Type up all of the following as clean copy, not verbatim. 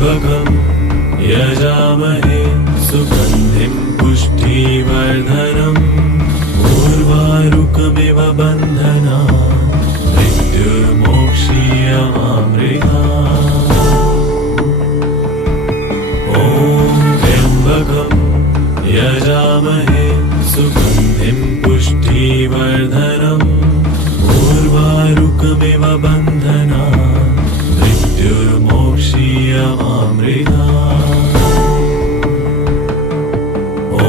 त्र्यम्बकं यजामहे सुगन्धिं पुष्टिवर्धनम् उर्वारुकमिव बन्धनान् मृत्युर्मोक्षीयमामृतात्। ॐ त्र्यम्बकं यजामहे सुगन्धिं पुष्टिवर्धनम् उर्वारुकमिव बन्धनान् मृत्युर्मोक्षीयमामृतात्। ॐ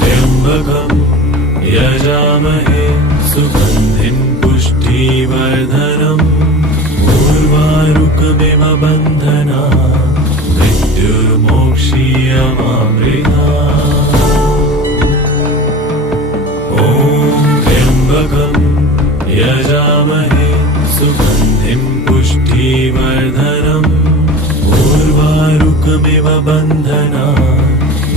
त्र्यम्बकं यजामहे सुगन्धिं पुष्टिवर्धनम् उर्वारुकमिव बन्धनान् मृत्युर्मोक्षीयमामृतात्। ॐ त्र्यम्बकं यजामहे सुगन्धिं पुष्टिवर्धनम् उर्वारुकमिव बन्धनान्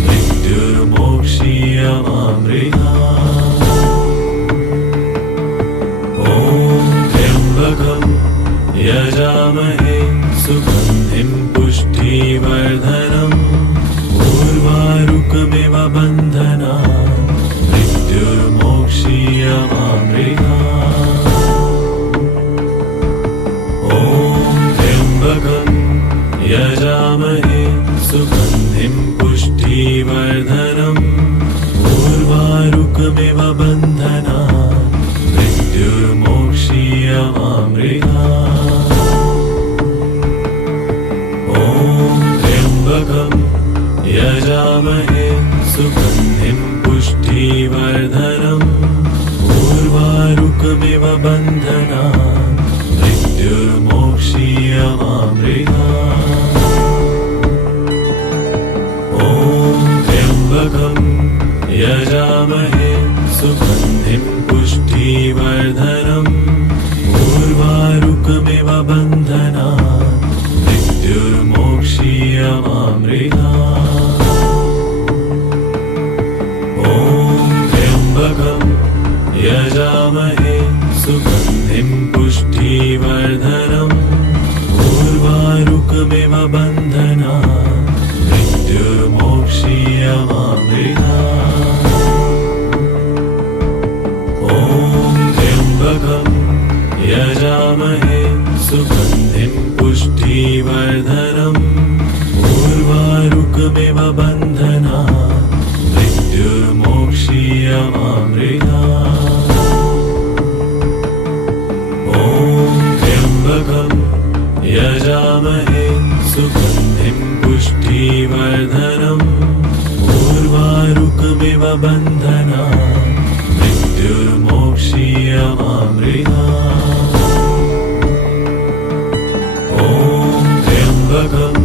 मृत्युर्मोक्षीयमामृतात्। ॐ त्र्यम्बकं यजामहे सुगन्धिं पुष्टिवर्धनम् उर्वारुकमिव बन्धनान् मृत्युर्मोक्षीयमामृतात्। ॐ त्र्यम्बकं यजामहे सुगन्धिं पुष्टिवर्धनम् उर्वारुकमिव बन्धनान् मृत्युर्मोक्षीयमामृतात्। ॐ त्र्यम्बकं यजामहे सुगन्धिं पुष्टिवर्धनम् उर्वारुकमिव बन्धनान् मृत्युर्मोक्षीयमामृतात्। ॐ त्र्यम्बकं यजामहे सुगन्धिं पुष्टिवर्धनम् उर्वारुकमिव बन्धनान् मृत्युर्मोक्षीयमामृतात्। ॐ त्र्यम्बकं यजामहे सुगन्धिं पुष्टिवर्धनम् उर्वारुकमिव बन्धनान् मृत्युर्मोक्षीयमामृतात्। ॐ त्र्यम्बकं यजामहे सुगन्धिं पुष्टिवर्धनम् उर्वारुकमिव बन्धनान् मृत्युर्मोक्षीयमामृतात्। ॐ त्र्यम्बकं यजामहे सुगन्धिं पुष्टिवर्धनम् उर्वारुकमिव बन्धनान् मृत्युर्मोक्षीयमामृतात्। ॐ त्र्यम्बकं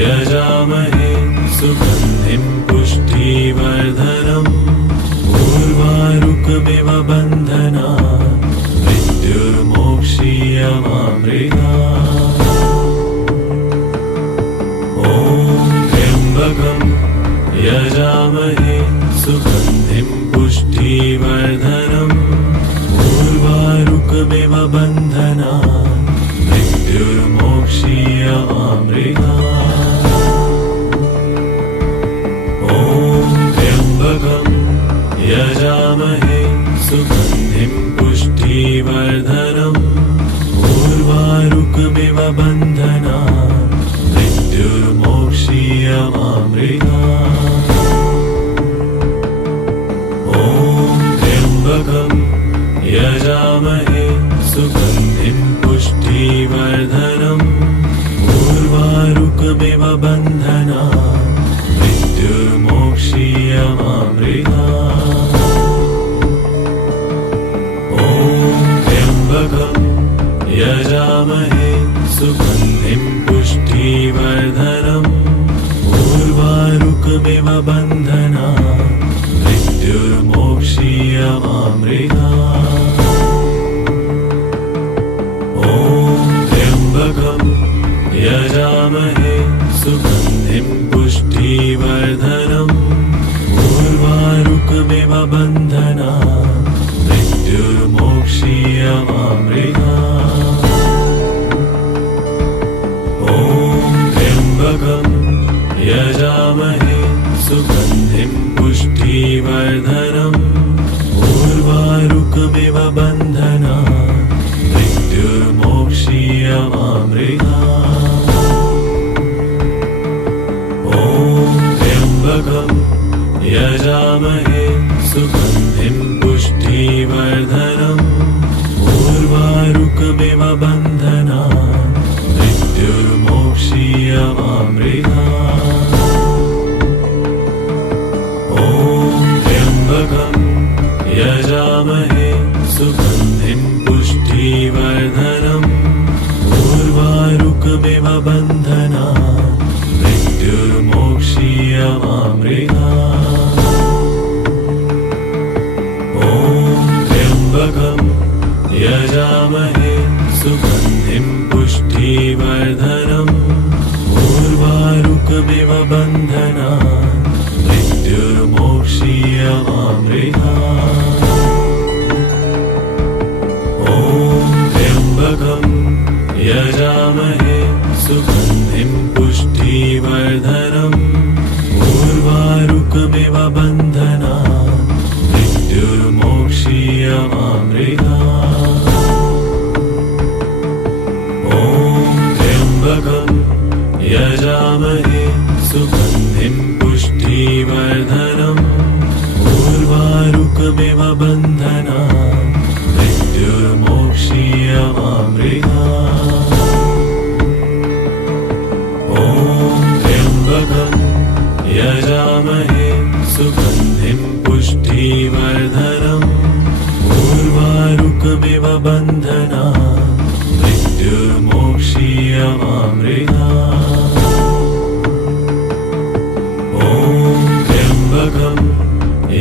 यजामहे सुगन्धिं पुष्टिवर्धनम् उर्वारुकमिव बन्धनान् मृत्युर्मोक्षीयमामृतात्। ॐ त्र्यम्बकं यजामहे सुगन्धिं पुष्टिवर्धनम् उर्वारुकमिव बन्धनान् मृत्युर्मोक्षीयमामृतात्। ॐ त्र्यम्बकं यजामहे सुगन्धिं पुष्टिवर्धनम् उर्वारुकमिव बन्धनान् मृत्युर्मोक्षीयमामृतात्। ॐ त्र्यम्बकं यजामहे सुगन्धिं पुष्टिवर्धनम् उर्वारुकमिव बन्धनान् मृत्युर्मोक्षीयमामृतात्। ॐ त्र्यम्बकं यजामहे सुगन्धिं पुष्टिवर्धनम् उर्वारुकमिव बन्धनान् मृत्युर्मोक्षीयमामृतात्। ॐ त्र्यम्बकं यजामहे सुगन्धिं पुष्टिवर्धनम् उर्वारुकमिव बन्धनान् मृत्युर्मोक्षीयमामृतात्। ॐ त्र्यम्बकं त्र्यम्बकं यजामहे सुगन्धिं पुष्टिवर्धनम् उर्वारुकमिव बन्धनान् मृत्युर्मोक्षीयमामृतात्। ॐ त्र्यम्बकं यजामहे सुगन्धिं पुष्टिवर्धनम् उर्वारुकमिव बन्धनान् मृत्युर्मोक्षीयमामृतात्। ॐ त्र्यम्बकं यजामहे सुगन्धिं पुष्टिवर्धनम् उर्वारुकमिव बन्धनान् मृत्युर्मोक्षीयमामृतात्। ॐ त्र्यम्बकं यजामहे सुगन्धिं पुष्टिवर्धनम् उर्वारुकमिव बन्धनान् मृत्युर्मोक्षीयमामृतात्। ॐ त्र्यम्बकं यजामहे सुगन्धिं पुष्टिवर्धनम् उर्वारुकमिव बन्धनान् मृत्युर्मोक्षीयमामृतात्। ॐ त्र्यम्बकं यजामहे सुगन्धिं पुष्टिवर्धनम् उर्वारुकमिव बन्धनान् मृत्युर्मोक्षीयमामृतात्। ॐ त्र्यम्बकं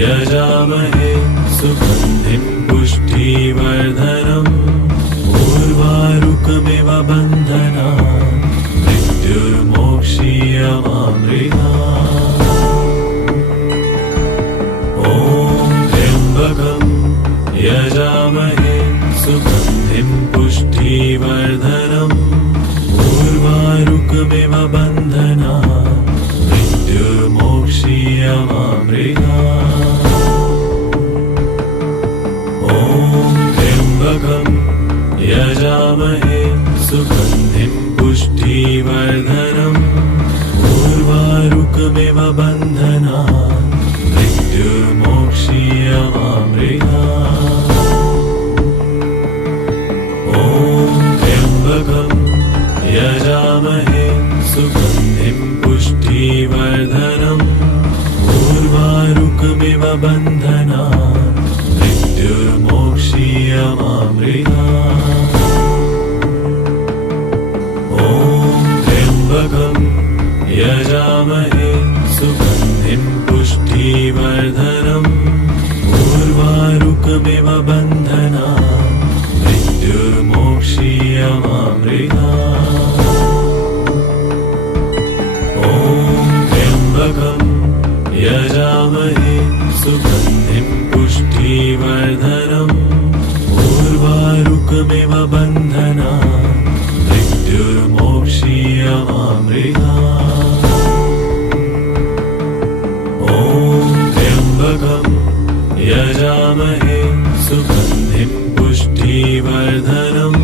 यजामहे सुगन्धिं पुष्टिवर्धनम् उर्वारुकमिव बन्धनान् मृत्युर्मोक्षीयमामृतात्। ॐ त्र्यम्बकं यजामहे सुगन्धिं पुष्टिवर्धनम् उर्वारुकमिव बन्धनान् मृत्युर्मोक्षीयमामृतात्। ॐ त्र्यम्बकं यजामहे सुगन्धिं पुष्टिवर्धनम् उर्वारुकमिव बन्धनान् मृत्युर्मोक्षीयमामृतात्। ॐ त्र्यम्बकं यजामहे सुगन्धिं पुष्टिवर्धनम् उर्वारुकमिव बन्धनान् मृत्युर्मोक्षीयमामृतात्। ॐ त्र्यम्बकं यजामहे सुगन्धिं पुष्टिवर्धनम् उर्वारुकमिव बन्धनान् मृत्युर्मोक्षीयमामृतात्। ॐ त्र्यम्बकं यजामहे सुगन्धिं पुष्टिवर्धनम् उर्वारुकमिव बन्धनान् मृत्युर्मोक्षीयमामृतात्। ॐ त्र्यम्बकं यजामहे सुगन्धिं पुष्टिवर्धनम्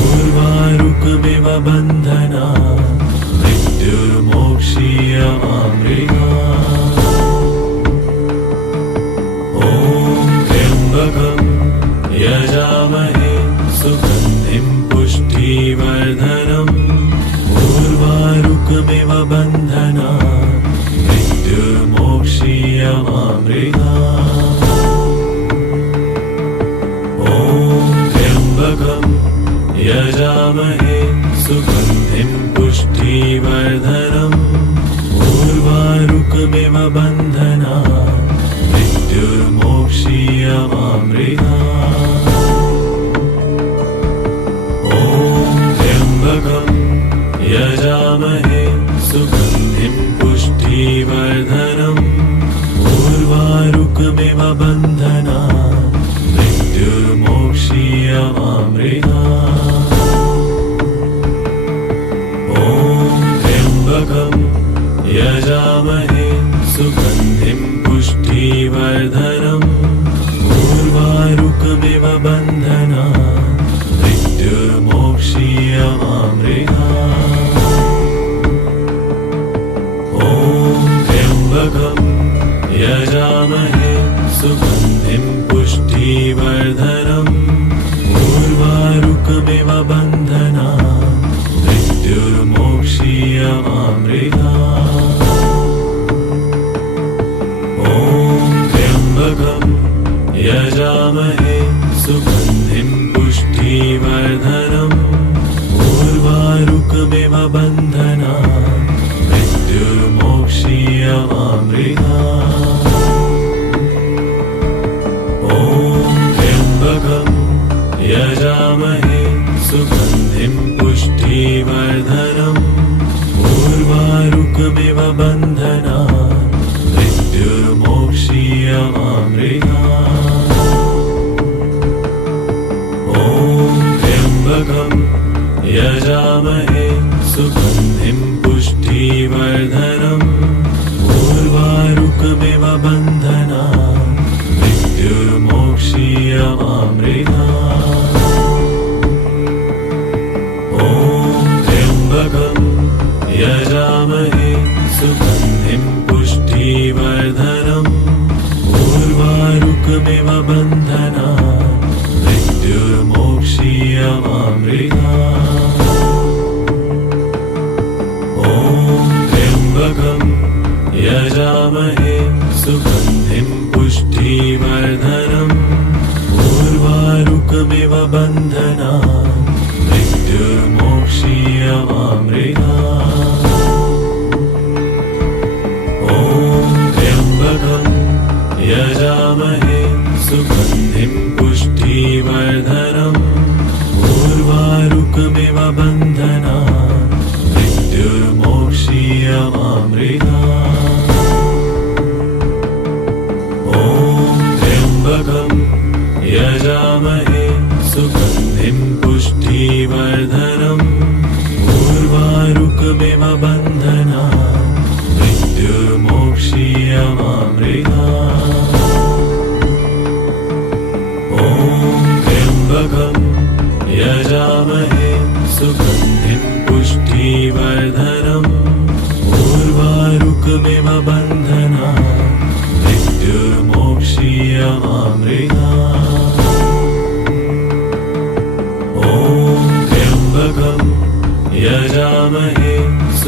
उर्वारुकमिव बन्धनान् मृत्युर्मोक्षीयमामृतात्। ॐ त्र्यम्बकं यजामहे सुगन्धिं पुष्टिवर्धनम् उर्वारुकमिव बन्धनान् मृत्युर्मोक्षीयमामृतात्। ॐ त्र्यम्बकं यजामहे सुगन्धिं पुष्टिवर्धनम् उर्वारुकमिव बन्धनान् मृत्युर्मोक्षीयमामृतात्। ॐ त्र्यम्बकं यजामहे सुगन्धिं पुष्टिवर्धनम् उर्वारुकमिव बन्धनान् मृत्युर्मोक्षीयमामृतात्। ॐ त्र्यम्बकं यजामहे सुगन्धिं पुष्टिवर्धनम् उर्वारुकमिव बन्धनान् मृत्युर्मोक्षीयमामृतात्। पुष्टिवर्धनम् उर्वारुकमिव बन्धनात् मृत्युर्मोक्षीयमामृतात्। ॐ त्र्यम्बकम् यजामहे सुगन्धिं पुष्टिवर्धनम् उर्वारुकमिव बन्धनात् मृत्युर्मोक्षीयमामृतात्। ॐ त्र्यम्बकम् यजामहे सुगन्धिं पुष्टिवर्धनम् उर्वारुकमिव बन्धनात् मृत्युर्मोक्षीयमामृतात्। ॐ त्र्यम्बकम् यजामहे सुगन्धिं पुष्टिवर्धनम् उर्वारुकमिव बन्धनात् मृत्युर्मोक्षीयमामृतात्। ॐ त्र्यम्बकम् यजामहे सुगन्धिं पुष्टिवर्धनम् उर्वारुकमिव बन्धनात् मृत्युर्मोक्षीयमामृतात्। ॐ त्र्यम्बकम् यजामहे सुगन्धिं पुष्टिवर्धनम् उर्वारुकमिव बन्धनात् मृत्युर्मोक्षीयमामृतात्। ॐ त्र्यम्बकम् यजामहे सुगन्धिं पुष्टिवर्धनम् उर्वारुकमिव बन्धनात् मृत्युर्मोक्षीयमामृतात्। ॐ त्र्यम्बकम् यजामहे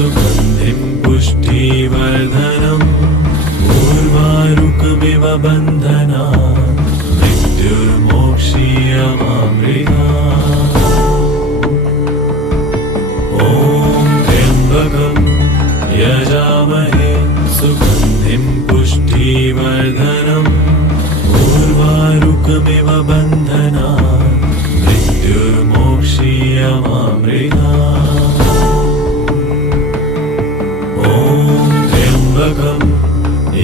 सुगन्धिं पुष्टिवर्धनम् उर्वारुकमिव बन्धनात् मृत्युर्मोक्षीयमामृतात्। ॐ त्र्यम्बकम् यजामहे सुगन्धिं पुष्टिवर्धनम् उर्वारुकमिव बन्धनात् मृत्युर्मोक्षीयमामृतात्। ॐ त्र्यम्बकम्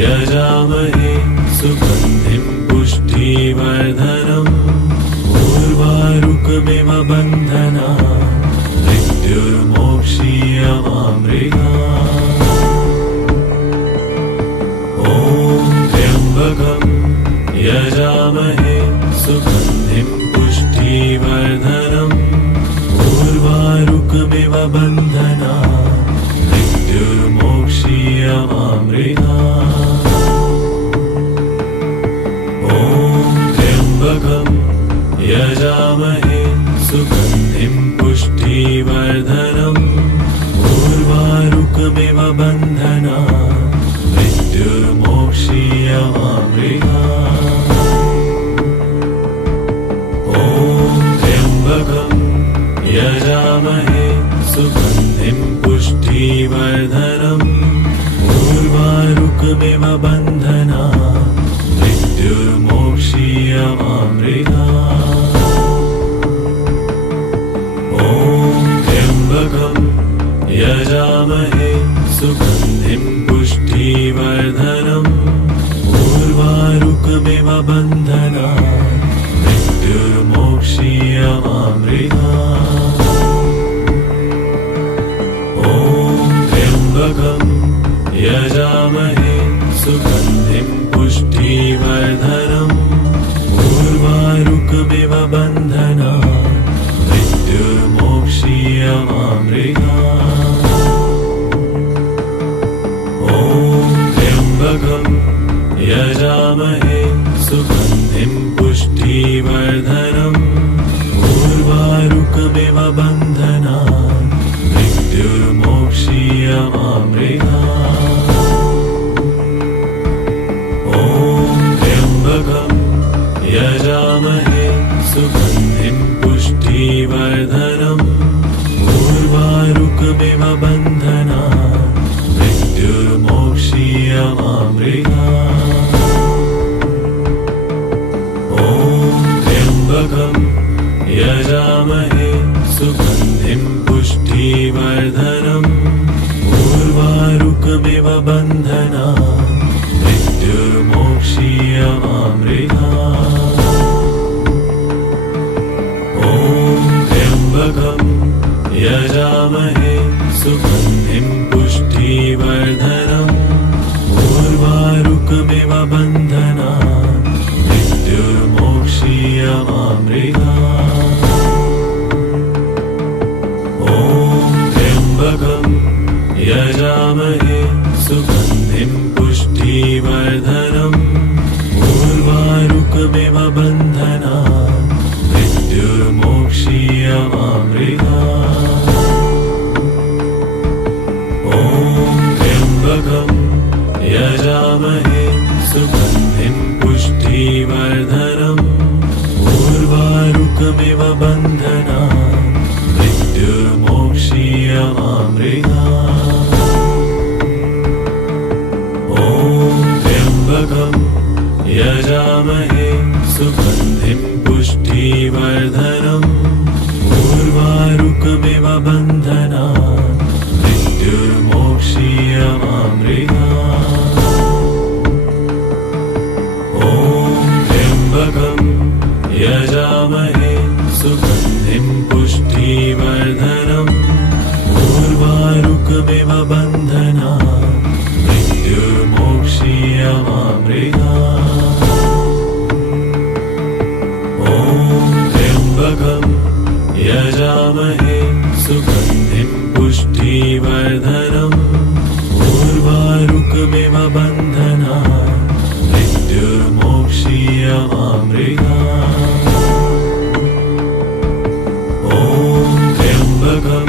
यजामहे सुगन्धिं पुष्टिवर्धनम् उर्वारुकमिव बन्धनात् मृत्युर्मोक्षीयमामृतात्। ॐ त्र्यम्बकम् यजामहे सुगन्धिं पुष्टिवर्धनम् उर्वारुकमिव बन्धनात् मृत्युर्मोक्षीयमामृतात्। ॐ त्र्यम्बकम् यजामहे सुगन्धिं पुष्टिवर्धनम् उर्वारुकमिव बन्धनात् मृत्युर्मोक्षीयमामृतात्। ॐ त्र्यम्बकम् यजामहे सुगन्धिं पुष्टिवर्धनम् उर्वारुकमिव बन्धनात् मृत्युर्मोक्षीयमामृतात्। ॐ त्र्यम्बकम् यजामहे सुगन्धिं पुष्टिवर्धनम् उर्वारुकमिव बन्धनात् मृत्युर्मोक्षीयमामृतात्। ॐ त्र्यम्बकम् यजामहे सुगन्धिं पुष्टिवर्धनम् उर्वारुकमिव बन्धनात् मृत्युर्मोक्षीयमामृतात्। ॐ बन्धनात् मृत्युर्मोक्षीयमामृतात्। ॐ त्र्यम्बकं यजामहे सुगन्धिं पुष्टिवर्धनम् उर्वारुकमिव बन्धनात् मृत्युर्मोक्षीयमामृतात्। ॐ त्र्यम्बकं यजामहे सुगन्धिं पुष्टिवर्धनम् उर्वारुकमिव बन्धनात् मृत्युर्मोक्षीयमामृतात्। ॐ त्र्यम्बकं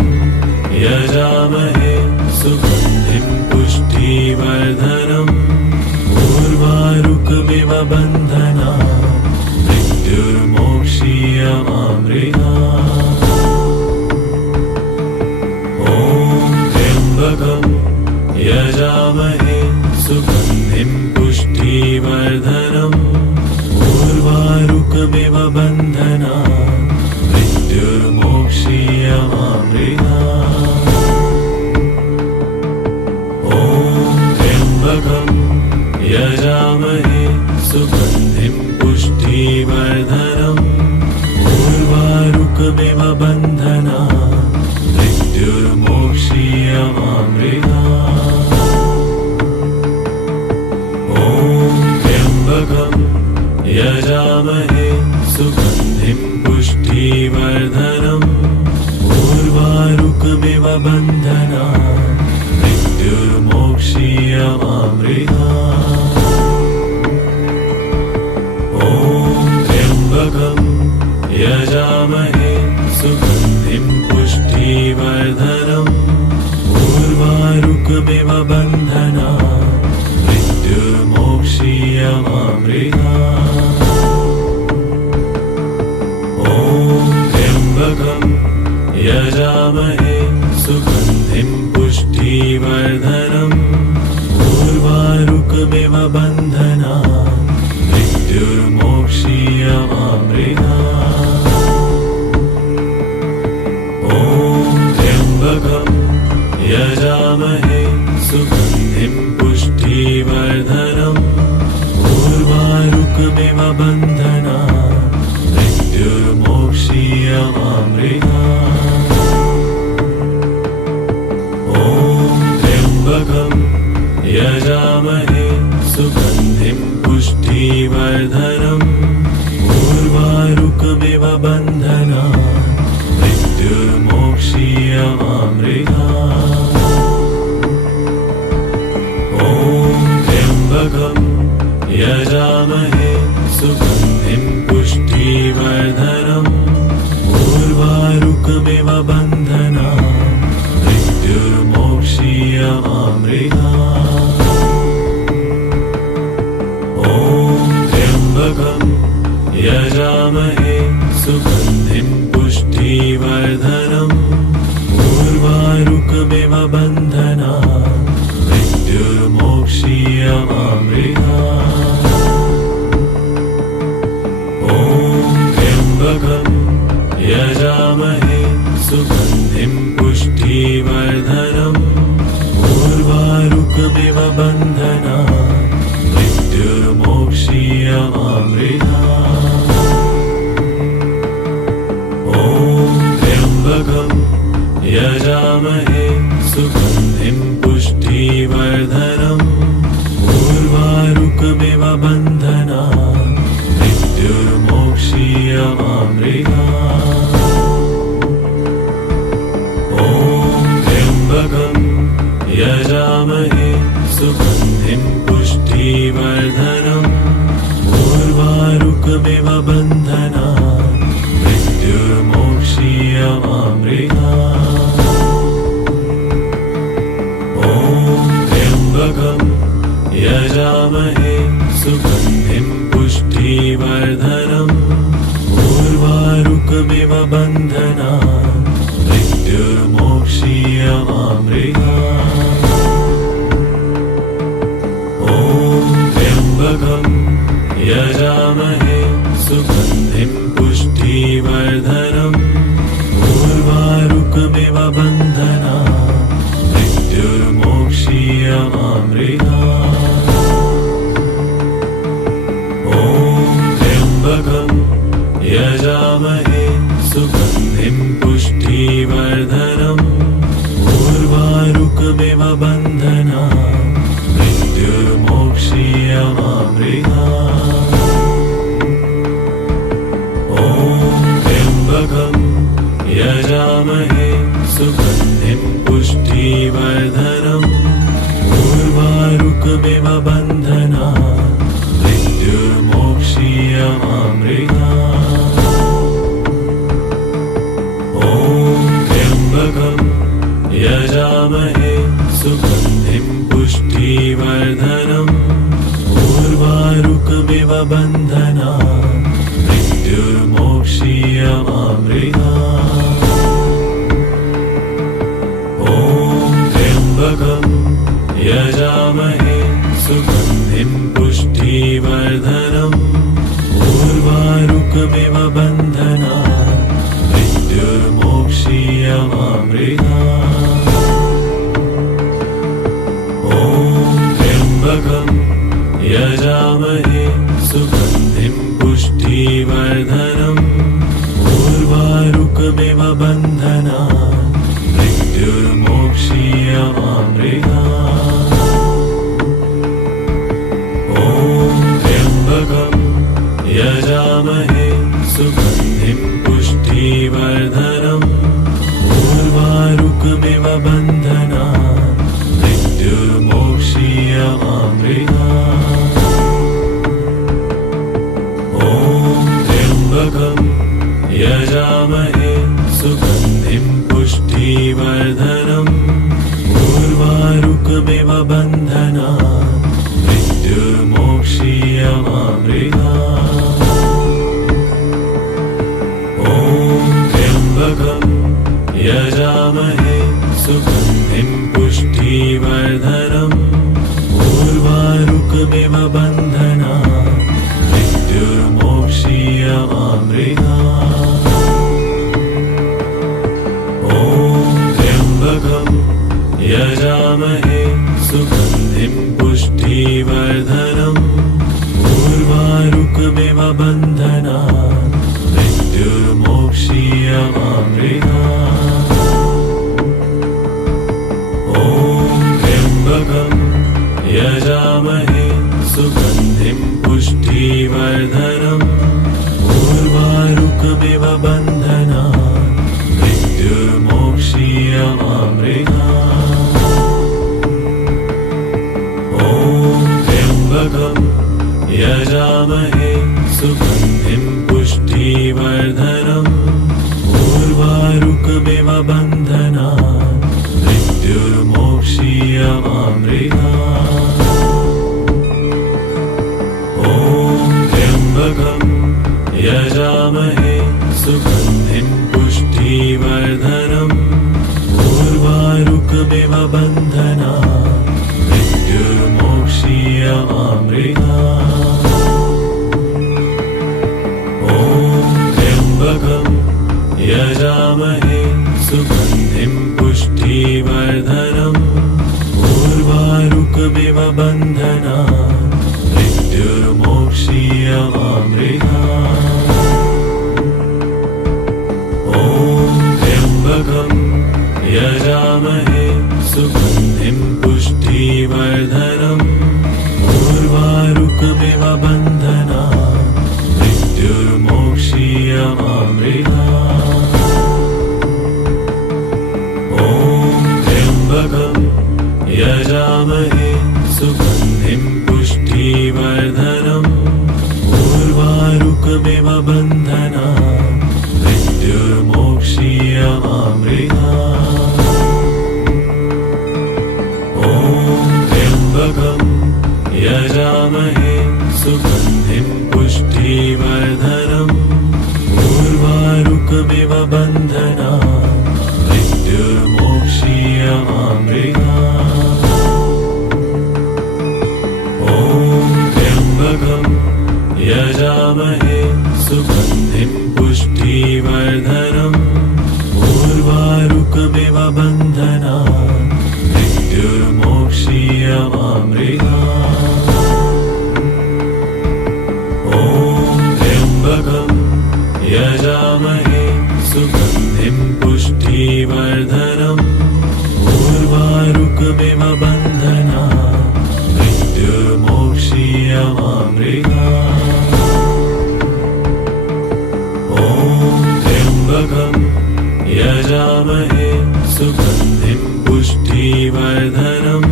यजामहे सुगन्धिं पुष्टिवर्धनम् उर्वारुकमिव बन्धनात् मृत्युर्मोक्षीयमामृतात्। ॐ त्र्यम्बकं यजामहे सुगन्धिं पुष्टिवर्धनम् उर्वारुकमिव बन्धनात् मृत्युर्मोक्षीयमामृतात्। ॐ त्र्यम्बकं यजामहे सुगन्धिं पुष्टिवर्धनम् उर्वारुकमिव बन्धनात् मृत्युर्मोक्षीयमामृतात्। ॐ त्र्यम्बकं यजामहे सुगन्धिं पुष्टिवर्धनम् उर्वारुकमिव बन्धनात् मृत्युर्मोक्षीयमामृतात्। ॐ त्र्यम्बकं यजामहे सुगन्धिं पुष्टिवर्धनम् उर्वारुकमिव बन्धनात् मृत्युर्मोक्षीयमामृतात्। ॐ त्र्यम्बकं यजामहे सुगन्धिं पुष्टिवर्धनम् उर्वारुकमिव बन्धनात् मृत्युर्मोक्षीयमामृतात्। ॐ त्र्यम्बकं यजामहे सुगन्धिं पुष्टिवर्धनम् उर्वारुकमिव बन्धनात् मृत्युर्मोक्षीयमामृतात्। ॐ त्र्यम्बकं यजामहे सुगन्धिं पुष्टिवर्धनम् उर्वारुकमिव बन्धनात् मृत्युर्मोक्षीयमामृतात्। ॐ त्र्यम्बकं यजामहे सुगन्धिं पुष्टिवर्धनम् उर्वारुकमिव बन्धनात् मृत्युर्मोक्षीयमामृतात्। ॐ त्र्यम्बकं यजामहे सुगन्धिं पुष्टिवर्धनम् उर्वारुकमिव बन्धनात् मृत्युर्मोक्षीयमामृतात्। ॐ त्र्यम्बकं यजामहे सुगन्धिं पुष्टिवर्धनम् उर्वारुकमिव बन्धनात् मृत्युर्मोक्षीयमामृतात्। ॐ त्र्यम्बकं यजामहे सुगन्धिं पुष्टिवर्धनम् उर्वारुकमिव बन्धनात् मृत्युर्मोक्षीयमामृतात्। ॐ त्र्यम्बकं यजामहे सुगन्धिं पुष्टिवर्धनम् उर्वारुकमिव बन्धनात् मृत्युर्मोक्षीयमामृतात्। ॐ त्र्यम्बकं यजामहे सुगन्धिं पुष्टिवर्धनम् उर्वारुकमिव बन्धनात् मृत्युर्मोक्षीयमामृतात्। ॐ त्र्यम्बकं यजामहे सुगन्धिं पुष्टिवर्धनम् उर्वारुकमिव मृत्युर्मुक्षीयमामृता ॐ त्र्यम्बकं यजामहे सुगन्धिं पुष्टिवर्धनम् उर्वारुकमिव बन्धनात् मृत्युर्मोक्षीयमामृता ॐ त्र्यम्बकं यजामहे सुगन्धिं पुष्टिवर्धनम् उर्वारुकमिव बन्धनात् मृत्युर्मोक्षीयमामृता ॐ त्र्यम्बकं यजामहे सुगन्धिं पुष्टिवर्धनम् उर्वारुकमिव बन्धनात् मृत्युर्मोक्षीयमामृता ॐ त्र्यम्बकं यजामहे सुगन्धिं पुष्टिवर्धनम् उर्वारुकमिव बन्धनात् मृत्युर्मोक्षीयमामृता ॐ त्र्यम्बकं यजामहे सुगन्धिं पुष्टिवर्धनम् उर्वारुकमिव बन्धनात् मृत्युर्मोक्षीयमामृता ॐ त्र्यम्बकं यजामहे सुगन्धिं पुष्टिवर्धनम् उर्वारुकमिव बन्धनात् मृत्युर्मोक्षीयमामृता ॐ त्र्यम्बकं यजामहे सुगन्धिं पुष्टिवर्धनम् उर्वारुकमिव बन्धनात् मृत्युर्मोक्षीयमामृता ॐ त्र्यम्बकं यजामहे सुगन्धिं पुष्टिवर्धनम् उर्वारुकमिव बन्धनात् मृत्युर्मोक्षीयमामृता ॐ त्र्यम्बकं यजामहे सुगन्धिं पुष्टिवर्धनम् उर्वारुकमिव बन्धनात् मृत्युर्मोक्षीयमामृता ॐ त्र्यम्बकं यजामहे सुगन्धिं पुष्टिवर्धनम् उर्वारुकमिव बन्धनात् मृत्युर्मोक्षीयमामृता ॐ त्र्यम्बकं यजामहे सुगन्धिं पुष्टिवर्धनम् उर्वारुकमिव बन्धनात् मृत्युर्मोक्षीयमामृता ॐ त्र्यम्बकं यजामहे सुगन्धिं पुष्टिवर्धनम् उर्वारुकमिव बन्धनात् मृत्युर्मोक्षीयमामृता ॐ त्र्यम्बकं यजामहे सुगन्धिं पुष्टिवर्धनम् उर्वारुकमिव बन्धनात् मृत्युर्मोक्षीयमामृता ॐ त्र्यम्बकं यजामहे सुगन्धिं पुष्टिवर्धनम् उर्वारुकमिव बन्धनात् मृत्युर्मोक्षीयमामृता ॐ त्र्यम्बकं यजामहे सुगन्धिं पुष्टिवर्धनम् उर्वारुकमिव बन्धनात् मृत्युर्मोक्षीयमामृता ॐ त्र्यम्बकं यजामहे सुगन्धिं पुष्टिवर्धनम् उर्वारुकमिव बन्धनात् मृत्युर्मोक्षीयमामृता ॐ त्र्यम्बकं यजामहे सुगन्धिं पुष्टिवर्धनम् उर्वारुकमिव यजामहे सुगन्धिं पुष्टिवर्धनम्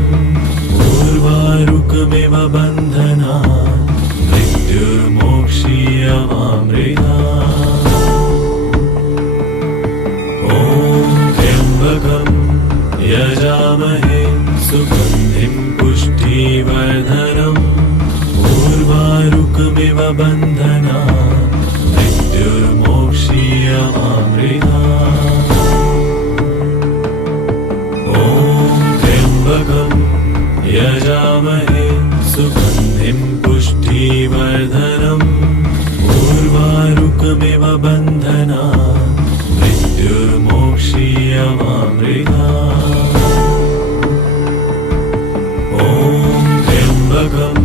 उर्वारुकमिव बन्धनात् मृत्युर्मोक्षीयमामृतात्। ॐ त्र्यम्बकं यजामहे सुगन्धिं पुष्टिवर्धनम् उर्वारुकमिव बन्धनात् मृत्युर्मोक्षीयमामृतात्। ॐ त्र्यम्बकं यजामहे सुगन्धिं पुष्टिवर्धनम् उर्वारुकमिव बन्धनात् मृत्युर्मोक्षीयमामृतात्। ॐ त्र्यम्बकं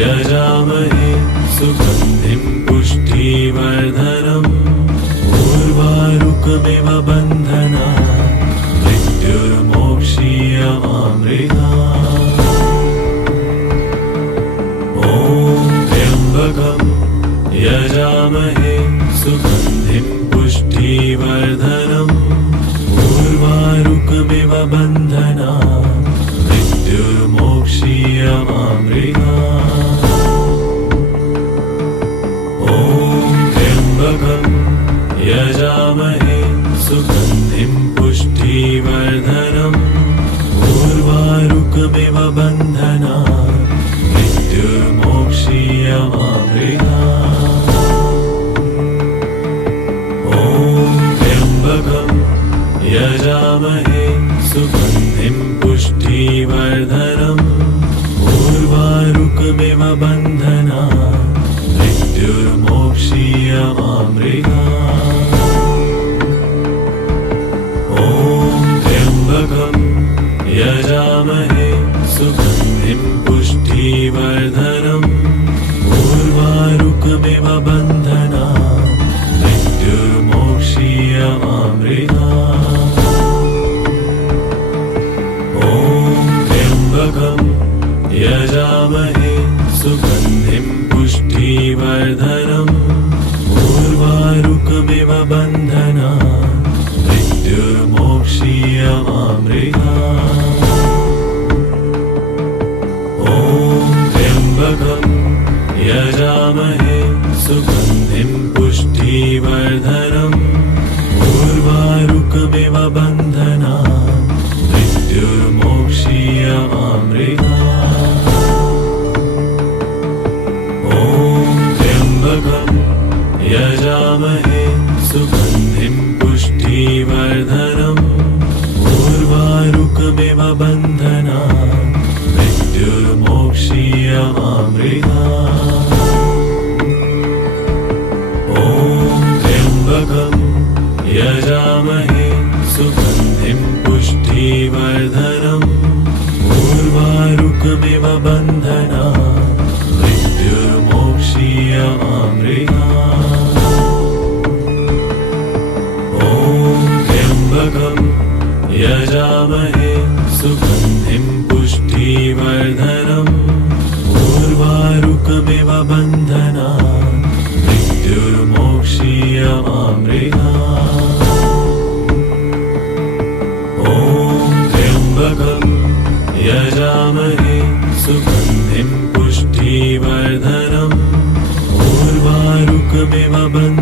यजामहे सुगन्धिं पुष्टिवर्धनम् उर्वारुकमिव बन्धनात् मृत्युर्मोक्षीयमामृतात्। ॐ त्र्यम्बकं यजामहे सुगन्धिं पुष्टिवर्धनम् उर्वारुकमिव बन्धनात् मृत्युर्मोक्षीयमामृतात्। ॐ त्र्यम्बकं यजामहे सुगन्धिं पुष्टिवर्धनम् उर्वारुकमिव बन्धनात् मृत्युर्मोक्षीयमामृतात्। ॐ त्र्यम्बकं यजामहे सुगन्धिं पुष्टिवर्धनम् उर्वारुकमिव बन्धनात् मृत्युर्मोक्षीयमामृतात्। ॐ त्र्यम्बकं यजामहे सुगन्धिं पुष्टिवर्धनम् उर्वारुकमिव बन्धनात् मृत्युर्मोक्षीयमामृतात्। ॐ त्र्यम्बकं यजामहे सुगन्धिं पुष्टिवर्धनम् उर्वारुकमिव बन्धनात् मृत्युर्मोक्षीयमामृतात्। ॐ त्र्यम्बकं यजामहे सुगन्धिं पुष्टिवर्धनम् उर्वारुकमिव बन्धनात् मृत्युर्मोक्षीयमामृतात्। ॐ त्र्यम्बकं यजामहे सुगन्धिं पुष्टिवर्धनम् उर्वारुकमिव बन्धनात् मृत्युर्मोक्षीयमामृतात्। ॐ त्र्यम्बकं यजामहे सुगन्धिं पुष्टिवर्धनम् उर्वारुकमिव बन्धनात् मृत्युर्मोक्षीयमामृतात्। ॐ त्र्यम्बकं यजामहे सुगन्धिं पुष्टिवर्धनम् उर्वारुकमिव बन्धनात् मृत्युर्मोक्षीयमामृतात्। ॐ त्र्यम्बकं यजामहे सुगन्धिं पुष्टिवर्धनम् उर्वारुकमिव बन्धनात्